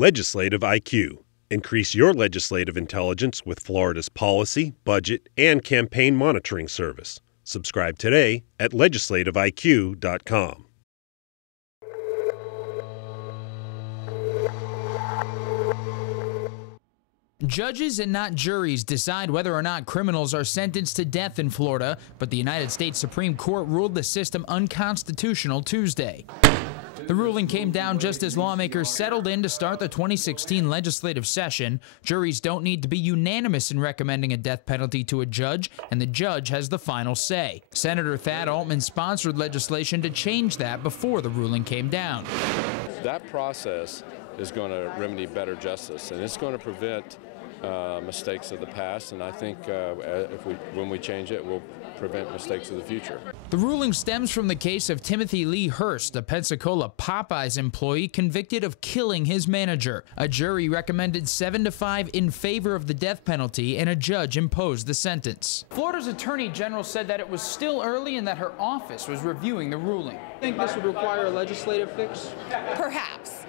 Legislative IQ. Increase your legislative intelligence with Florida's policy, budget, and campaign monitoring service. Subscribe today at legislativeiq.com. Judges and not juries decide whether or not criminals are sentenced to death in Florida, but the United States Supreme Court ruled the system unconstitutional Tuesday. The ruling came down just as lawmakers settled in to start the 2016 legislative session. Juries don't need to be unanimous in recommending a death penalty to a judge, and the judge has the final say. Senator Thad Altman sponsored legislation to change that before the ruling came down. That process is going to remedy better justice, and it's going to prevent mistakes of the past, and I think when we change it, we'll prevent mistakes of the future. The ruling stems from the case of Timothy Lee Hurst, a Pensacola Popeyes employee convicted of killing his manager. A jury recommended 7-5 in favor of the death penalty, and a judge imposed the sentence. Florida's Attorney General said that it was still early and that her office was reviewing the ruling. Think this would require a legislative fix? Perhaps.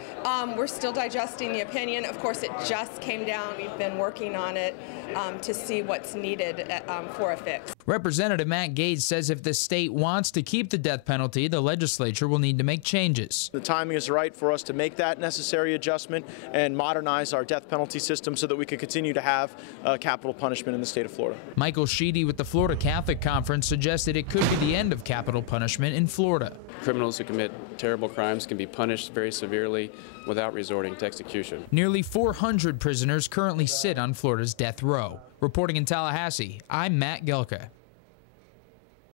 We're still digesting the opinion. Of course, it just came down. We've been working on it to see what's needed for a fix. Representative Matt Gaetz says if the state wants to keep the death penalty, the legislature will need to make changes. The timing is right for us to make that necessary adjustment and modernize our death penalty system so that we can continue to have capital punishment in the state of Florida. Michael Sheedy with the Florida Catholic Conference suggested it could be the end of capital punishment in Florida. Criminals who commit terrible crimes can be punished very severely without resorting to execution. Nearly 400 prisoners currently sit on Florida's death row. Reporting in Tallahassee, I'm Matt Gelka.